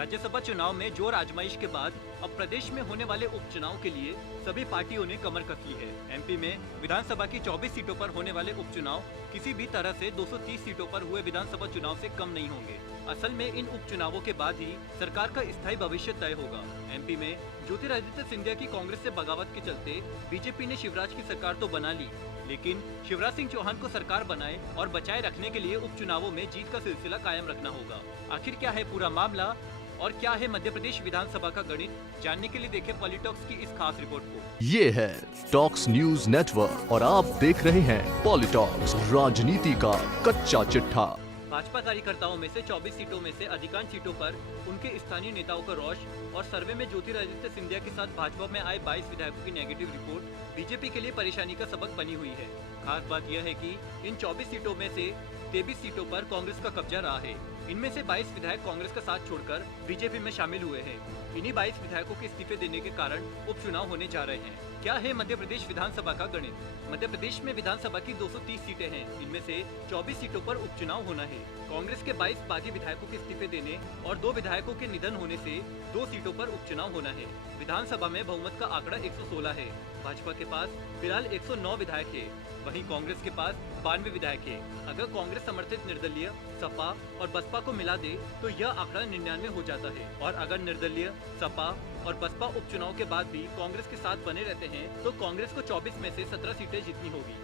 राज्यसभा चुनाव में जोर आजमाइश के बाद अब प्रदेश में होने वाले उपचुनाव के लिए सभी पार्टियों ने कमर कस ली है। एमपी में विधानसभा की 24 सीटों पर होने वाले उपचुनाव किसी भी तरह से 230 सीटों पर हुए विधानसभा चुनाव से कम नहीं होंगे। असल में इन उपचुनावों के बाद ही सरकार का स्थायी भविष्य तय होगा। एमपी में ज्योतिरादित्य सिंधिया की कांग्रेस से बगावत के चलते बीजेपी ने शिवराज की सरकार तो बना ली, लेकिन शिवराज सिंह चौहान को सरकार बनाए और बचाए रखने के लिए उपचुनावों में जीत का सिलसिला कायम रखना होगा। आखिर क्या है पूरा मामला और क्या है मध्य प्रदेश विधानसभा का गणित, जानने के लिए देखें पॉलिटॉक्स की इस खास रिपोर्ट को। ये है टॉक्स न्यूज नेटवर्क और आप देख रहे हैं पॉलिटॉक्स, राजनीति का कच्चा चिट्ठा। भाजपा कार्यकर्ताओं में से 24 सीटों में से अधिकांश सीटों पर उनके स्थानीय नेताओं का रोष और सर्वे में ज्योतिरादित्य सिंधिया के साथ भाजपा में आए 22 विधायकों की नेगेटिव रिपोर्ट बीजेपी के लिए परेशानी का सबक बनी हुई है। खास बात यह है कि इन 24 सीटों में से 23 सीटों पर कांग्रेस का कब्जा रहा है। इनमें से 22 विधायक कांग्रेस का साथ छोड़कर बीजेपी में शामिल हुए हैं। इन्हीं 22 विधायकों के इस्तीफे देने के कारण उपचुनाव होने जा रहे हैं। क्या है मध्य प्रदेश विधानसभा का गणित? मध्य प्रदेश में विधानसभा की 230 सीटें हैं। इनमें से 24 सीटों पर उपचुनाव होना है। कांग्रेस के 22 बागी विधायकों के इस्तीफे देने और 2 विधायकों के निधन होने से 2 सीटों पर उपचुनाव होना है। विधानसभा में बहुमत का आंकड़ा 116 है। भाजपा के पास फिलहाल 109 विधायक है, वहीं कांग्रेस के पास 92 विधायक है। अगर कांग्रेस समर्थित निर्दलीय, सपा और बसपा को मिला दे तो यह आंकड़ा 99 हो जाता है। और अगर निर्दलीय, सपा और बसपा उपचुनाव के बाद भी कांग्रेस के साथ बने रहते हैं तो कांग्रेस को 24 में से 17 सीटें जीतनी होगी।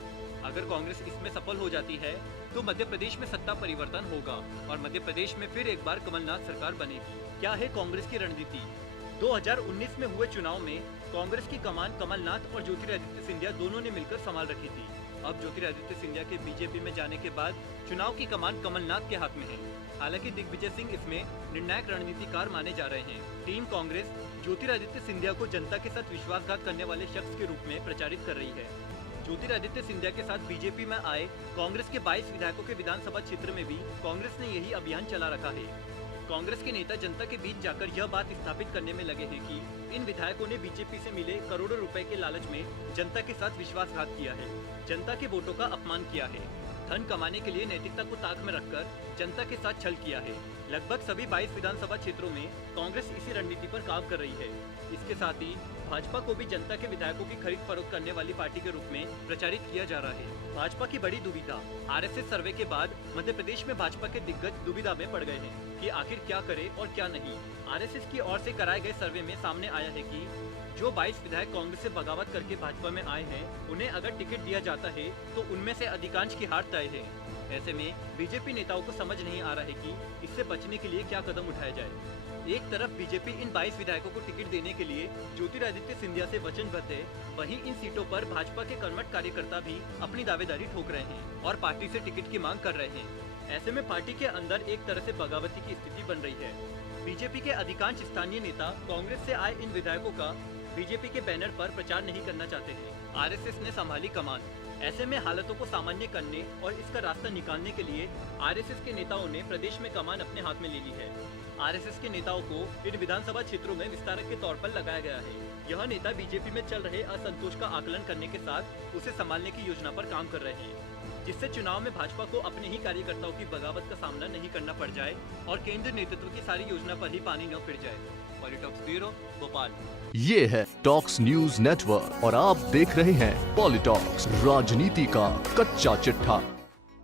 अगर कांग्रेस इसमें सफल हो जाती है तो मध्य प्रदेश में सत्ता परिवर्तन होगा और मध्य प्रदेश में फिर एक बार कमलनाथ सरकार बनेगी। क्या है कांग्रेस की रणनीति? 2019 में हुए चुनाव में कांग्रेस की कमान कमलनाथ और ज्योतिरादित्य सिंधिया दोनों ने मिलकर संभाल रखी थी। अब ज्योतिरादित्य सिंधिया के बीजेपी में जाने के बाद चुनाव की कमान कमलनाथ के हाथ में है। हालांकि दिग्विजय सिंह इसमें निर्णायक रणनीतिकार माने जा रहे हैं। टीम कांग्रेस ज्योतिरादित्य सिंधिया को जनता के साथ विश्वासघात करने वाले शख्स के रूप में प्रचारित कर रही है। ज्योतिरादित्य सिंधिया के साथ बीजेपी में आए कांग्रेस के 22 विधायकों के विधानसभा क्षेत्र में भी कांग्रेस ने यही अभियान चला रखा है। कांग्रेस के नेता जनता के बीच जाकर यह बात स्थापित करने में लगे हैं कि इन विधायकों ने बीजेपी से मिले करोड़ों रुपए के लालच में जनता के साथ विश्वासघात किया है, जनता के वोटों का अपमान किया है, धन कमाने के लिए नैतिकता को ताक में रखकर जनता के साथ छल किया है। लगभग सभी 22 विधानसभा क्षेत्रों में कांग्रेस इसी रणनीति पर काम कर रही है। इसके साथ ही भाजपा को भी जनता के विधायकों की खरीद फरोख्त करने वाली पार्टी के रूप में प्रचारित किया जा रहा है। भाजपा की बड़ी दुविधा। आरएसएस सर्वे के बाद मध्य प्रदेश में भाजपा के दिग्गज दुविधा में पड़ गए हैं कि आखिर क्या करे और क्या नहीं। आरएसएस की ओर से कराए गए सर्वे में सामने आया है कि जो 22 विधायक कांग्रेस से बगावत करके भाजपा में आए हैं, उन्हें अगर टिकट दिया जाता है तो उनमें से अधिकांश की हार तय है। ऐसे में बीजेपी नेताओं को समझ नहीं आ रहा है कि इससे बचने के लिए क्या कदम उठाया जाए। एक तरफ बीजेपी इन 22 विधायकों को टिकट देने के लिए ज्योतिरादित्य सिंधिया से वचनबद्ध है, वहीं इन सीटों पर भाजपा के कर्मठ कार्यकर्ता भी अपनी दावेदारी ठोक रहे हैं और पार्टी से टिकट की मांग कर रहे हैं। ऐसे में पार्टी के अंदर एक तरह से बगावती की स्थिति बन रही है। बीजेपी के अधिकांश स्थानीय नेता कांग्रेस से आए इन विधायकों का बीजेपी के बैनर पर प्रचार नहीं करना चाहते हैं। आरएसएस ने संभाली कमान। ऐसे में हालातों को सामान्य करने और इसका रास्ता निकालने के लिए आरएसएस के नेताओं ने प्रदेश में कमान अपने हाथ में ले ली है। आरएसएस के नेताओं को इन विधानसभा क्षेत्रों में विस्तारक के तौर पर लगाया गया है। यह नेता बीजेपी में चल रहे असंतोष का आकलन करने के साथ उसे संभालने की योजना पर काम कर रहे हैं, जिससे चुनाव में भाजपा को अपने ही कार्यकर्ताओं की बगावत का सामना नहीं करना पड़ जाए और केंद्र नेतृत्व की सारी योजना पर ही पानी न फिर जाए। पॉलिटॉक्स ब्यूरो, भोपाल। ये है टॉक्स न्यूज नेटवर्क और आप देख रहे हैं पॉलिटॉक्स, राजनीति का कच्चा चिट्ठा।